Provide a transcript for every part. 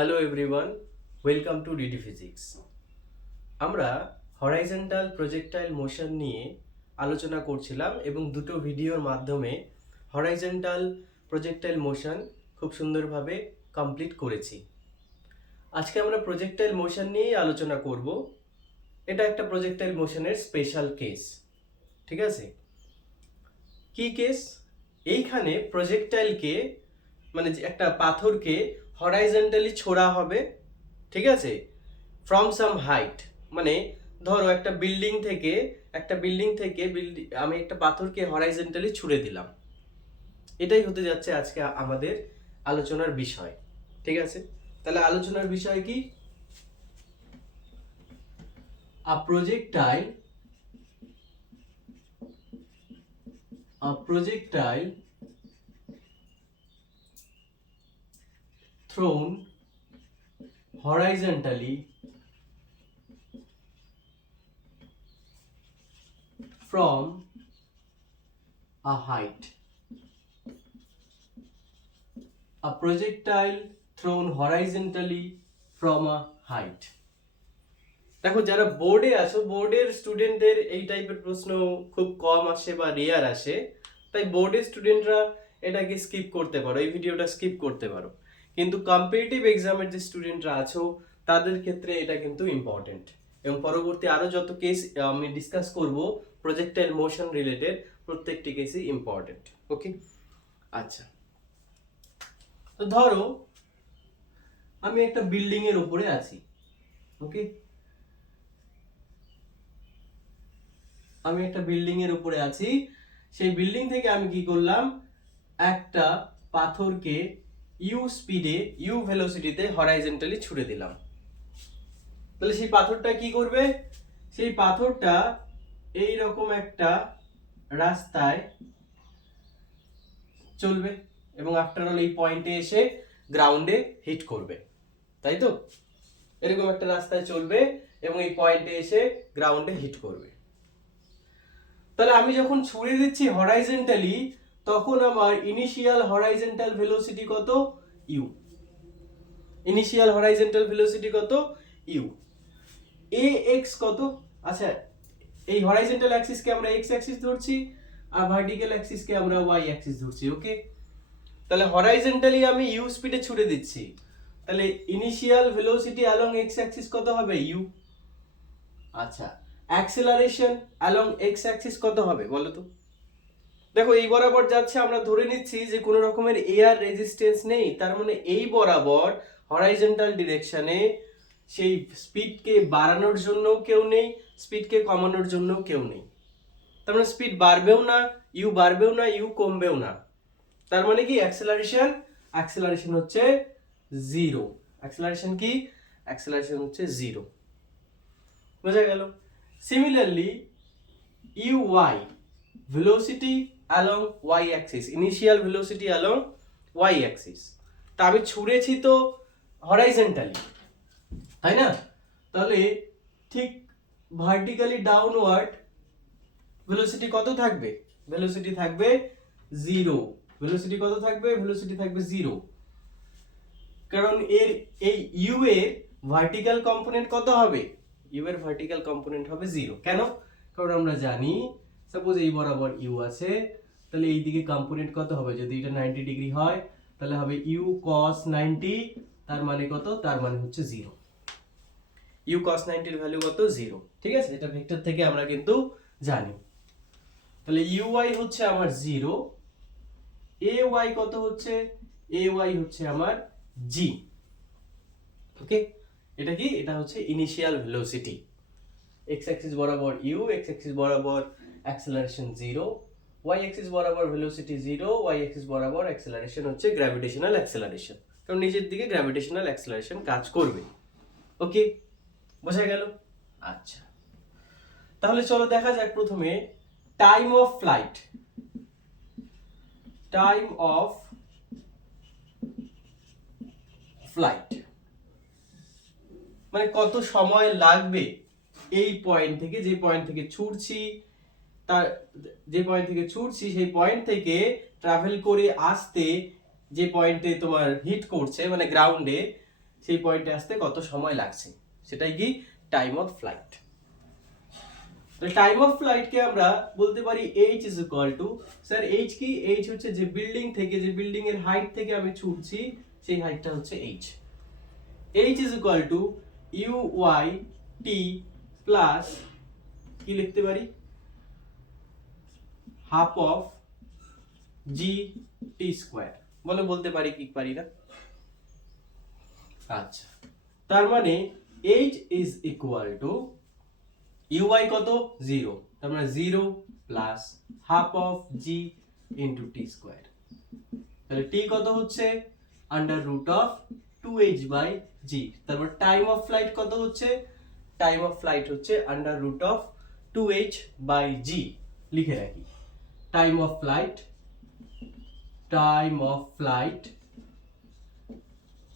Hello everyone, welcome to DD physics. আমরা horizontal projectile motion নিয়ে আলোচনা করছিলাম এবং দুটো ভিডিওর মাধ্যমে হরাইজন্টাল প্রজেক্টাইল মোশন খুব সুন্দরভাবে কমপ্লিট করেছি। আজকে আমরা প্রজেক্টাইল মোশন নিয়েই আলোচনা করব। এটা একটা প্রজেক্টাইল মোশনের স্পেশাল কেস, ঠিক আছে? কি কেস? এইখানে প্রজেক্টাইলকে মানে যে একটা পাথরকে হরাইজন্টালি ছোড়া হবে, ঠিক আছে, ফ্রম সাম হাইট। মানে ধরো একটা বিল্ডিং থেকে আমি একটা পাথরকে হরাইজন্টালি ছুড়ে দিলাম। এটাই হতে যাচ্ছে আজকে আমাদের আলোচনার বিষয়, ঠিক আছে? তাহলে আলোচনার বিষয় কি? a projectile thrown horizontally from a height. A projectile thrown horizontally from a height. দেখো, যারা বোর্ডে আছো, বোর্ডের স্টুডেন্টদের এই টাইপের প্রশ্ন খুব কম আসে বা রেয়ার আসে, তাই বোর্ডের স্টুডেন্টরা এটাকে স্কিপ করতে পারো, এই ভিডিওটা স্কিপ করতে পারো। কিন্তু কম্পিটিটিভ এক্সামের যে স্টুডেন্টরা আছো তাদের ক্ষেত্রে এটা কিন্তু ইম্পর্টেন্ট, এবং পরবর্তী আরো যত কেস আমি ডিসকাস করব প্রজেক্টাইল মোশন রিলেটেড, প্রত্যেকটি কেসই ইম্পর্টেন্ট। ওকে, আচ্ছা, তো ধরো আমি একটা বিল্ডিং এর উপরে আছি। ওকে, আমি একটা বিল্ডিং এর উপরে আছি। সেই বিল্ডিং থেকে আমি কি করলাম, একটা পাথরকে ইউ ভেলোসিটিতে হরাইজন্টালি ছুড়ে দিলাম। তাহলে সেই পাথরটা কি করবে? সেই পাথরটা এই রকম একটা রাস্তায় চলবে এবং আফটার অল এই পয়েন্টে এসে গ্রাউন্ডে হিট করবে, তাই তো? এরকম একটা রাস্তায় চলবে এবং এই পয়েন্টে এসে গ্রাউন্ডে হিট করবে। তাহলে আমি যখন ছুড়ে দিচ্ছি হরাইজন্টালি, তখন আমার ইনিশিয়াল হরাইজন্টাল ভেলোসিটি কত? ইউ। ইনিশিয়াল হরাইজন্টাল ভেলোসিটি কত? ইউ। এ এক্স কত? আচ্ছা, এই হরাইজন্টাল অ্যাক্সিসকে আমরা এক্স অ্যাক্সিস ধরছি আর ভার্টিক্যাল অ্যাক্সিসকে আমরা ওয়াই অ্যাক্সিস ধরছি। ওকে, তাহলে হরাইজন্টালি আমি ইউ স্পিডে ছুড়ে দিচ্ছি, তাহলে initial velocity along x Axis কত হবে? ইউ। আচ্ছা, অ্যাক্সেলারেশন অ্যালং এক্স অ্যাক্সিস কত হবে বলো তো? দেখো, এই বরাবর যাচ্ছে, আমরা ধরে নিচ্ছি যে কোনো রকমের এয়ার রেজিস্ট্যান্স নেই, তার মানে এই বরাবর হরাইজন্টাল ডিরেকশনে সেই স্পিডকে বাড়ানোর জন্য কেউ নেই, স্পিডকে কমানোর জন্য কেউ নেই। তার মানে স্পিড বাড়বেও না, ইউ বাড়বেও না, ইউ কমবেও না। তার মানে কি অ্যাক্সেলারেশন হচ্ছে জিরো। অ্যাক্সেলারেশন কি? অ্যাক্সেলারেশন হচ্ছে জিরো। বোঝা গেল? Similarly u y, velocity along y axis, initial velocity along y axis। তা আমি ছুঁড়েছি তো হরাইজন্টালি, তাই না? তাহলে ঠিক ভার্টিক্যালি ডাউনওয়ার্ড ভেলোসিটি কত থাকবে? ভেলোসিটি থাকবে জিরো। ভেলোসিটি কত থাকবে? ভেলোসিটি থাকবে জিরো। কারণ এই ইউ এর ভার্টিক্যাল কম্পোনেন্ট কত হবে? ইউ এর ভার্টিক্যাল কম্পোনেন্ট হবে জিরো। কেন? কারণ আমরা জানি, সাপোজ এই বরাবর ইউ আছে, তাহলে এই দিকে কম্পোনেন্ট কত হবে? যদি এটা 90 ডিগ্রি হয় তাহলে হবে ইউ cos 90, তার মানে কত? তার মানে হচ্ছে জিরো। ইউ cos 90 এর ভ্যালু কত? জিরো। ঠিক আছে, এটা ভেক্টর থেকে আমরা কিন্তু জানি। তাহলে ইউ ওয়াই হচ্ছে আমার জিরো, এ ওয়াই কত হচ্ছে? এ ওয়াই হচ্ছে আমার জি। ওকে, এটা কি? এটা হচ্ছে ইনিশিয়াল ভেলোসিটি। এক্স অ্যাক্সিস বরাবর ইউ, এক্স অ্যাক্সিস বরাবর অ্যাক্সেলারেশন জিরো, ওয়াই অ্যাক্সিস বরাবর ভেলোসিটি জিরো, ওয়াই অ্যাক্সিস বরাবর অ্যাক্সেলারেশন হচ্ছে গ্র্যাভিটেশনাল অ্যাক্সেলারেশন, কারণ নিচের দিকে গ্র্যাভিটেশনাল অ্যাক্সেলারেশন কাজ করবে। ওকে, বোঝা গেল? আচ্ছা, তাহলে চলো দেখা যাক প্রথমে time of flight. Time of flight মানে কত সময় লাগবে এই পয়েন্ট থেকে, যে পয়েন্ট থেকে ছুটছি, তার যে পয়েন্ট থেকে ছুটছি সেই পয়েন্ট থেকে ট্রাভেল করে আসতে, যে পয়েন্টে তোমার হিট করছে মানে গ্রাউন্ডে, সেই পয়েন্টে আসতে কত সময় লাগছে, সেটাই কি time of flight. Time of flight কে আমরা বলতে পারি h is equal to, sir h কি, h হচ্ছে যে বিল্ডিং থেকে, যে বিল্ডিং এর হাইট থেকে আমি ছুটছি সেই হাইটটা হচ্ছে h। h is equal to uy t plus কি লিখতে পারি, half of g t square, বলতে পারি কি পারি না। আচ্ছা, তার মানে h is equal to uy কত 0, তার মানে 0 plus half of g into t square. তাহলে t কত হচ্ছে under root of 2h by g। তারপর টাইম অফ ফ্লাইট কত হচ্ছে, টাইম অফ ফ্লাইট হচ্ছে under root of 2h by g। লিখে রাখি, টাইম অফ ফ্লাইট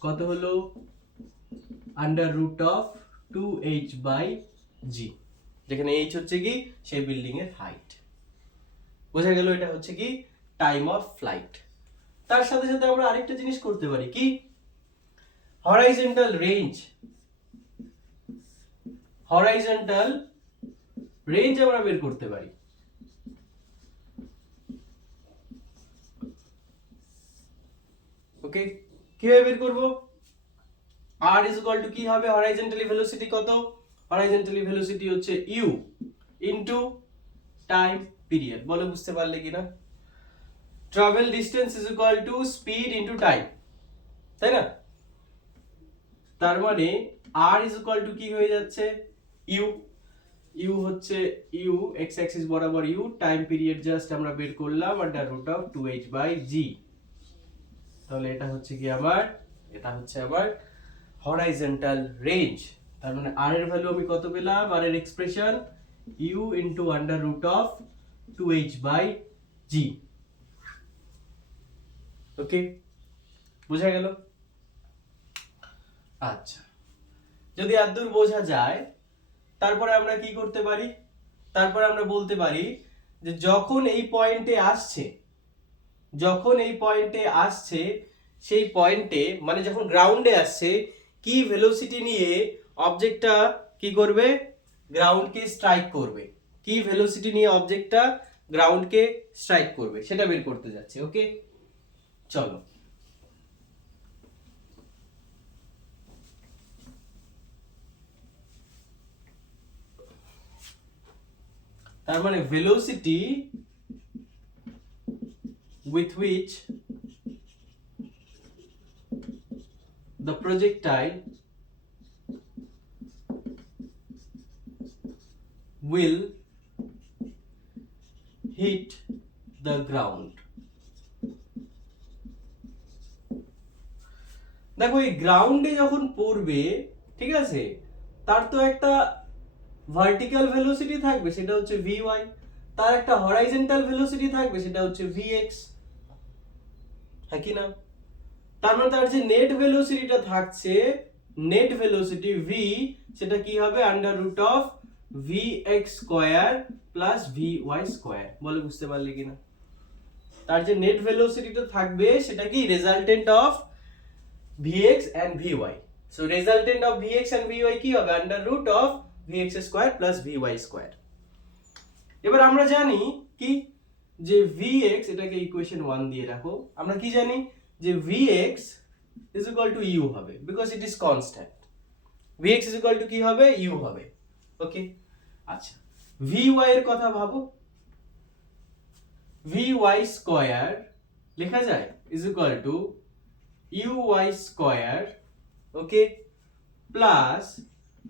কত হলো under root of 2h by g, যেখানে h হচ্ছে কি সেই বিল্ডিং এর হাইট। বোঝা গেল, এটা হচ্ছে কি টাইম অফ ফ্লাইট। তার সাথে সাথে আমরা আরেকটা জিনিস করতে পারি কি, হরাইজন্টাল রেঞ্জ আমরা বের করতে পারি। ওকে, কিভাবে বের করব, r ইজ ইকুয়াল টু কি হবে, হরাইজন্টালি ভেলোসিটি কত, হরাইজন্টালি ভেলোসিটি হচ্ছে u ইনটু টাইম পিরিয়ড। বলো বুঝতে পারলে কিনা, travel distance is equal two speed into time, তাই না। তার মানে r ইজ ইকুয়াল টু কি হয়ে যাচ্ছে, u হচ্ছে u, x অ্যাক্সিস বরাবর u, টাইম পিরিয়ড জাস্ট আমরা বের করলাম under root of 2h by g। তাহলে এটা হচ্ছে কি আমার, এটা হচ্ছে আমার হরাইজন্টাল রেঞ্জ। তার মানে r এর ভ্যালু আমি কত পেলাম, r এর expression u into under root of 2h by g। Okay, বোঝা গেল। আচ্ছা, যদি এতদূর বোঝা যায়, তারপরে আমরা কি করতে পারি, তারপরে আমরা বলতে পারি যে যখন এই পয়েন্টে আসছে সেই পয়েন্টে, মানে যখন গ্রাউন্ডে আসছে, কি ভেলোসিটি নিয়ে অবজেক্টটা কি করবে, গ্রাউন্ডকে স্ট্রাইক করবে, কি ভেলোসিটি নিয়ে অবজেক্টটা গ্রাউন্ডকে স্ট্রাইক করবে সেটা বের করতে যাচ্ছে। ওকে, চলো। তার মানে velocity with which the projectile will hit the ground। দেখো এই গ্রাউন্ডে যখন পড়বে, ঠিক আছে, তার তো একটা ভার্টিক্যাল ভেলোসিটি থাকবে, সেটা হচ্ছে vy, তার একটা হরাইজন্টাল ভেলোসিটি থাকবে, সেটা হচ্ছে vx, হ্যাঁ কি না। তার মানে তার যে নেট ভেলোসিটিটা থাকছে, নেট ভেলোসিটি v, সেটা কি হবে under root of vx square plus vy square. বলে বুঝতে পারলে কিনা, তার যে নেট ভেলোসিটিটা থাকবে সেটা কি resultant of vx and vy। So resultant of vx and vy কি হবে under root of vx square plus vy square. এবার আমরা জানি কি যে vx, এটাকে ইকুয়েশন 1 দিয়ে রাখো, আমরা কি জানি যে vx is equal to u হবে, because it is constant। vx is equal to কি হবে, u হবে। ওকে, আচ্ছা, vy এর কথা ভাবো, vy স্কয়ার লেখা যায় is equal to uy square, okay, plus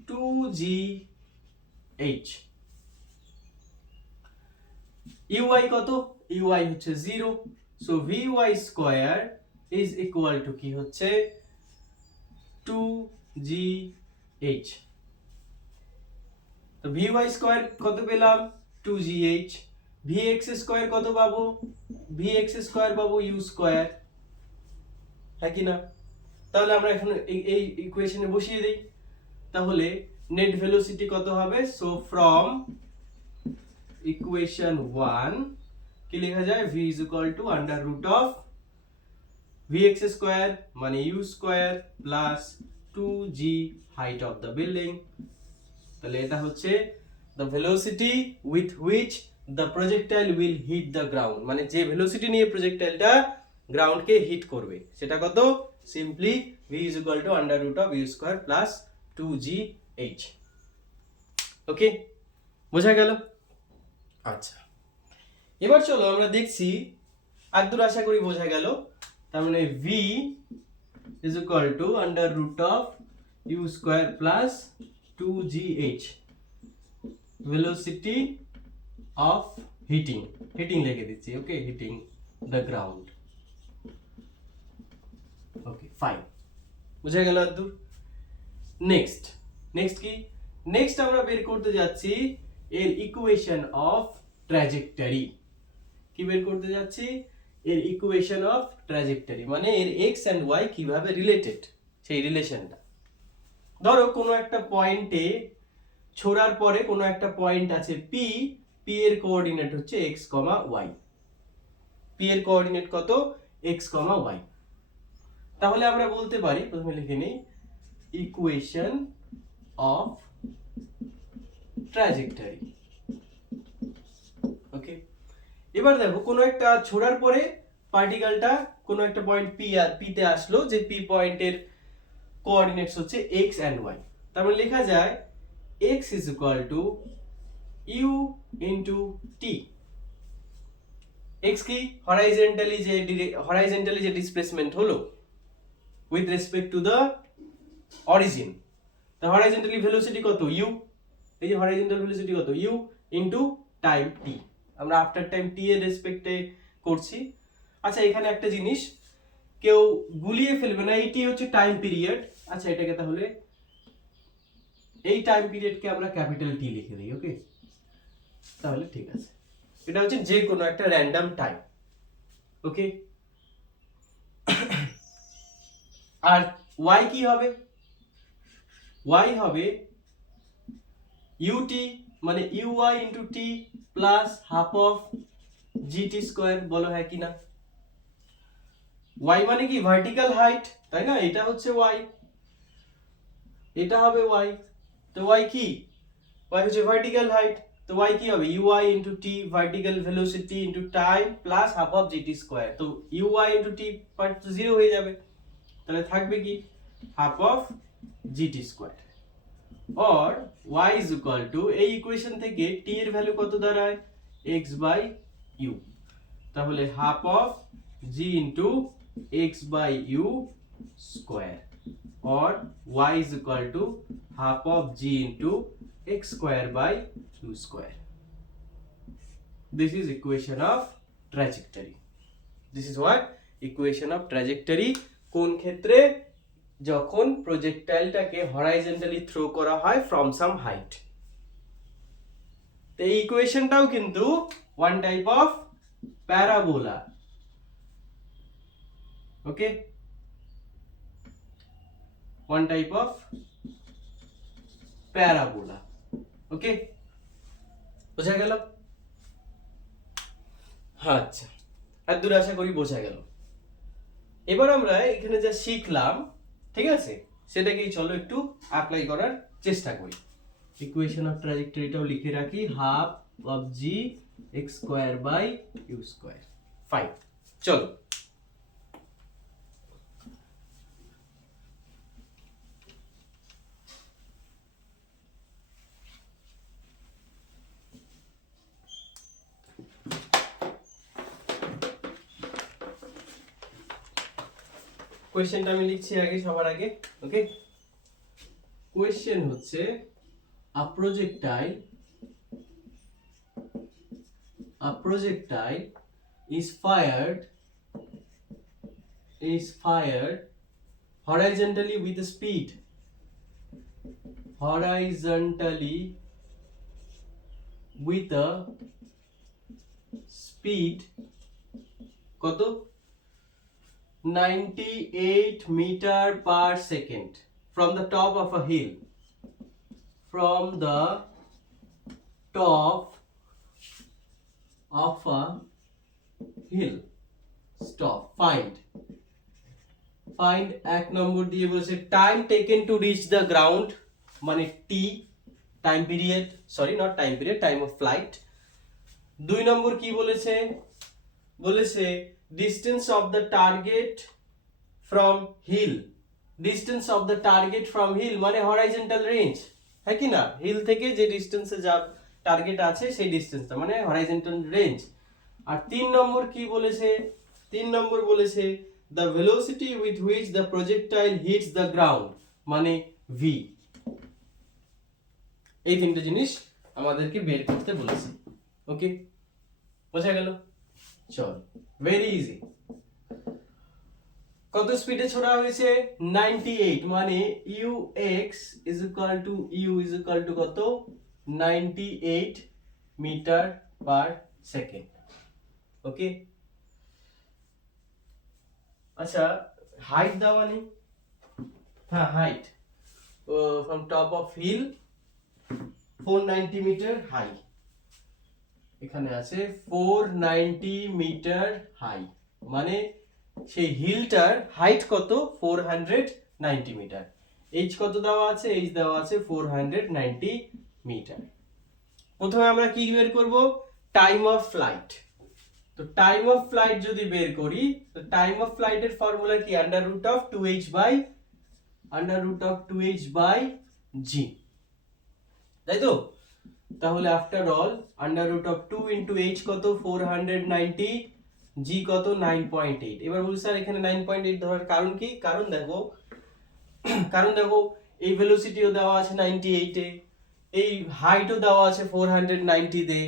2gh। uy কত, uy হচ্ছে 0, so vy square is equal to কি হচ্ছে 2gh। তো vy স্কয়ার কত পেলাম 2gh, vx স্কয়ার কত পাবো, vx স্কয়ার পাবো u স্কয়ার, হ্যাঁ কি না। তাহলে আমরা এখন এই ইকুয়েশনে বসিয়ে দেই, তাহলে নেট ভেলোসিটি কত হবে, সো ফ্রম ইকুয়েশন 1 কি লেখা যায়, v is equal to under root of vx square মানে u square plus 2g height of the building. তাহলে এটা হচ্ছে the velocity with which the projectile will hit the ground, মানে যে ভেলোসিটি নিয়ে প্রজেক্টাইলটা গ্রাউন্ডকে হিট করবে সেটা কত, simply v is equal to under root of u square plus 2gh. ওকে, বোঝা গেল? আচ্ছা, এবার চলো আমরা দেখছি, আদুর আশা করি বোঝা গেল। তার মানে v is equal to under root of u square plus 2gh, velocity of hitting লিখে দিচ্ছি, okay, hitting the ground. Okay, fine, বুঝা গেল আদুর? নেক্সট কি? নেক্সট আমরা বের করতে যাচ্ছি এর ইকুয়েশন অফ ট্র্যাজেক্টরি। কি বের করতে যাচ্ছি? এর ইকুয়েশন অফ ট্র্যাজেক্টরি, মানে এর এক্স এন্ড ওয়াই কিভাবে রিলেটেড, সেই রিলেশনটা। ধরো কোনো একটা পয়েন্টে ছোড়ার পরে কোনো একটা পয়েন্ট আছে পি, পি এর কোঅর্ডিনেট হচ্ছে x, y। পি এর কোঅর্ডিনেট কত? x, y। তাহলে আমরা বলতে পারি, প্রথমে লিখে নেই, ইকুয়েশন অফ ট্র্যাজেক্টরি। ওকে, এবার দেখো কোনো একটা ছোড়ার পরে পার্টিকেলটা কোনো একটা পয়েন্ট পি তে আসলো, যে পি পয়েন্টের কোঅর্ডিনেটস হচ্ছে x and y। তারপর লেখা যায় x is equal to u into t। x কি? হরাইজন্টালি যে ডিসপ্লেসমেন্ট হলো with respect to the origin, the horizontally velocity কত? u। এই যে হরাইজন্টাল ভেলোসিটি কত? u into time t। আমরা আফটার টাইম t এর রেসপেক্টে করছি। আচ্ছা, এখানে একটা জিনিস কেউ গুলিয়ে ফেলবে না, এইটি হচ্ছে টাইম পিরিয়ড। আচ্ছা, এটাকে তাহলে এই টাইম পিরিয়ডকে আমরা ক্যাপিটাল টি লিখে দিই। ওকে, তাহলে ঠিক আছে, এটা হচ্ছে যে কোনো একটা র্যান্ডম টাইম। ওকে, আর y কি হবে? y হবে ut, মানে uy into t plus half of gt square। বলো হ্যাঁ কি না? y মানে কি? ভার্টিক্যাল হাইট, তাই না? এটা হচ্ছে y, এটা হবে y। তো y কি? y হচ্ছে ভার্টিক্যাল হাইট, তো y কি হবে? uy into t, vertical velocity into time plus half of gt square. তো uy into t পার্ট তো 0 হয়ে যাবে, তাহলে থাকবে কি? Half of gt square. or y is equal to, এই ইকুয়েশন থেকে t এর ভ্যালু কত দাঁড়ায়? x by u। তাহলে half of g into x by u square, or y is equal to half of g into x square by u square. This is equation of trajectory. This is what? Equation of trajectory. কোন ক্ষেত্রে? যখন প্রজেক্টাইলটাকে horizontally throw করা হয় from some height. তো এই ইকুয়েশনটাও কিন্তু one type of parabola. Okay, one type of parabola. Okay, বোঝা গেল? আচ্ছা, আর দূর আশা করি বোঝা গেল। এবার আমরা এখানে যা শিখলাম, ঠিক আছে, সেটাকেই চলো একটু অ্যাপ্লাই করার চেষ্টা করি। ইকুয়েশন অফ ট্র্যাজেক্টরিটাও লিখে রাখি, half of g x square by u square. Fine, চলো। কোয়েশ্চেনটা আমি লিখছি আগে, সবার আগে। ওকে, কোয়েশ্চেন হচ্ছে a projectile is fired horizontally with a speed কত? 98 meter per second from the top of a hill. From the top of a hill. Stop. Find find 1 নম্বর দিয়ে বলেছে time taken to reach the ground, মানে t, time period, sorry not time period, time of flight. 2 নম্বর কি বলেছে, বলেছে distance of the target from hill, distance of the target from hill মানে horizontal range, হ্যাঁ কি না, হিল থেকে যে ডিস্টেন্সে যা টার্গেট আছে সেই ডিস্টেন্সটা মানে হরাইজন্টাল রেঞ্জ। আর 3 নম্বর কি বলেছে, 3 নম্বর বলেছে the velocity with which the projectile hits the ground, মানে ভি। এই তিনটে জিনিস আমাদেরকে বের করতে বলেছে। ওকে, বোঝা গেল? চল, ভেরি ইজি। কত স্পিডে ছোড়া হয়েছে? 98, মানে ux is equal two u is equal two কত? 98 মিটার পার সেকেন্ড। ওকে, আচ্ছা হাইট দেওয়া নেই, হ্যাঁ height from top of hill 490 metre high, এখানে আছে 490 মিটার হাই, মানে সেই হিলটার হাইট কত? 490 মিটার। এইচ কত দেওয়া আছে? এইচ দেওয়া আছে 490 মিটার। প্রথমে আমরা কি বের করব? Time of flight. তো টাইম অফ ফ্লাইট যদি বের করি, তো টাইম অফ ফ্লাইটের ফর্মুলা কি? Under root of 2h by g, তাই তো? তাহলে after all under root of 2 into h কত? 490, g কত? 9.8। এবার বলি স্যার এখানে 9.8 ধরার কারণ কি? কারণ দেখো এই ভেলোসিটিও দেওয়া আছে 98 এ, এই হাইটও দেওয়া আছে 490 তে,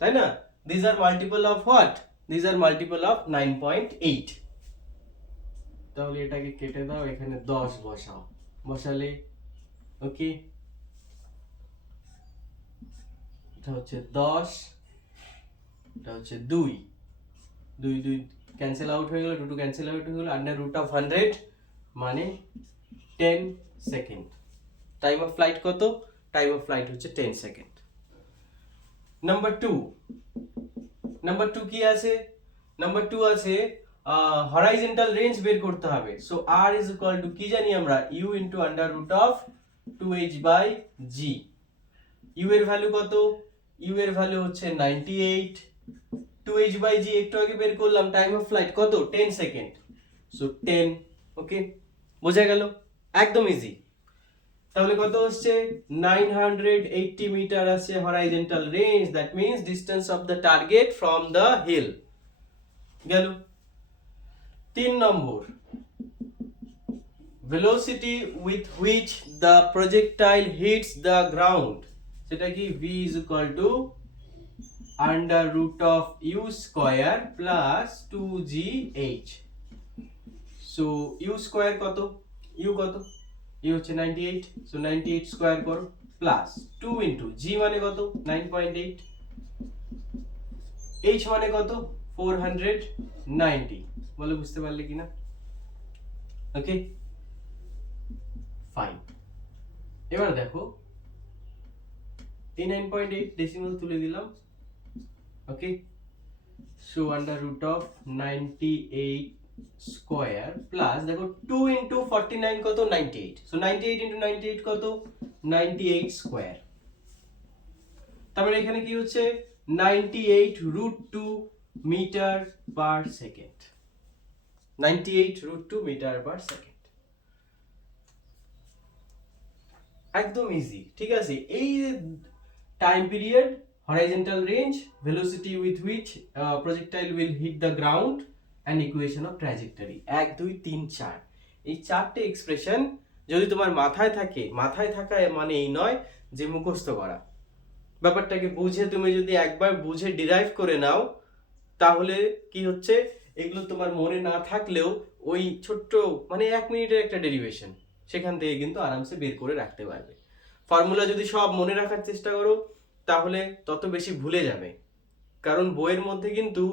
তাই না? This are multiple of what? This are multiple of 9.8। তাহলে এটাকে কেটে দাও, এখানে 10 বসাও, বসালে ওকে এটা হচ্ছে 10, এটা হচ্ছে 2 ক্যান্সেল আউট হয়ে গেল, 2 ক্যান্সেল আউট হয়ে গেল, আন্ডার রুট অফ 100 মানে 10 সেকেন্ড। টাইম অফ ফ্লাইট কত? টাইম অফ ফ্লাইট হচ্ছে 10 সেকেন্ড। নাম্বার 2 কি আছে? নাম্বার 2 আছে হরাইজন্টাল রেঞ্জ বের করতে হবে। So r is equal to কি জানি আমরা? u into under root of 2h by g। u এর ভ্যালু কত? u এর ভ্যালু হচ্ছে 98, 2h বাই g একটু আগে বের করলাম, টাইম অফ ফ্লাইট কত? 10 সেকেন্ড। সো 10। ওকে, বোঝা গেল? একদম ইজি। তাহলে কত হচ্ছে? 980 মিটার আছে horizontal range, that means distance of the target from the hill. গেল। 3 নম্বর, velocity with which the projectile hits the ground, সেটা কি? v is equal to under root of u square plus 2gh। so u square কত? u কত? u হচ্ছে 98, so 98 square করো plus 2 into g মানে কত? 9.8, h মানে কত? 490। বলো বুঝতে পারলে কিনা? Okay fine. এবার দেখো এই 9.8 ডেসিমাল তুলে দিলাম। Okay, so under root of 98 square plus দেখো 2 ইনটু 49 কত? 98, সো 98 ইনটু 98 কত? 98 স্কয়ার। তারপরে এখানে কি হচ্ছে? 98 root 2 metre per second, 98 root 2 metre per second. একদম ইজি, ঠিক আছে? এই time period, horizontal range, velocity with which projectile will hit the ground and equation of trajectory, 1 2 3 4। এই চারটে এক্সপ্রেশন যদি তোমার মাথায় থাকে, মাথায় থাকা মানে এই নয় যে মুখস্থ করা, ব্যাপারটাকে বুঝে তুমি যদি একবার বুঝে ডিরাইভ করে নাও, তাহলে কি হচ্ছে? এগুলো তোমার মনে না থাকলেও ওই ছোট্ট মানে 1 মিনিটের একটা ডেরিভেশন, সেখান থেকে কিন্তু আরামসে বের করে রাখতে পারবে। ফর্মুলা যদি সব মনে রাখার চেষ্টা করো তাহলে তত বেশি ভুলে যাবে, কারণ বইয়ের মধ্যে কিন্তু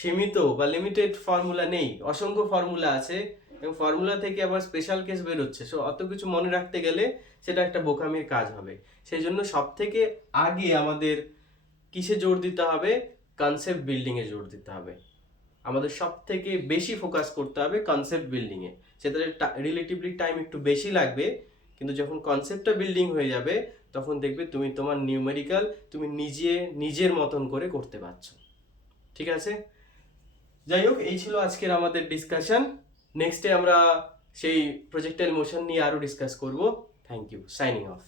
সীমিত বা লিমিটেড ফর্মুলা নেই, অসংখ্য ফর্মুলা আছে এবং ফর্মুলা থেকে আবার স্পেশাল কেস বের হচ্ছে। সো অত কিছু মনে রাখতে গেলে সেটা একটা বোকামির কাজ হবে। সেই জন্য সব থেকে আগে আমাদের কিসে জোর দিতে হবে? কনসেপ্ট বিল্ডিং এ জোর দিতে হবে। আমাদের সব থেকে বেশি ফোকাস করতে হবে কনসেপ্ট বিল্ডিং এ। সেটাতে রিলেটিভলি টাইম একটু বেশি লাগবে, কিন্তু যখন কনসেপ্টটা বিল্ডিং হয়ে যাবে তখন দেখবে তুমি তোমার নিউমেরিক্যাল তুমি নিজের মতন করে করতে পারছো। ঠিক আছে, যাই হোক, এই ছিল আজকের আমাদের ডিসকাশন। নেক্সটে আমরা সেই প্রজেক্টাইল মোশন নিয়ে আরো ডিসকাস করব। Thank you, signing of.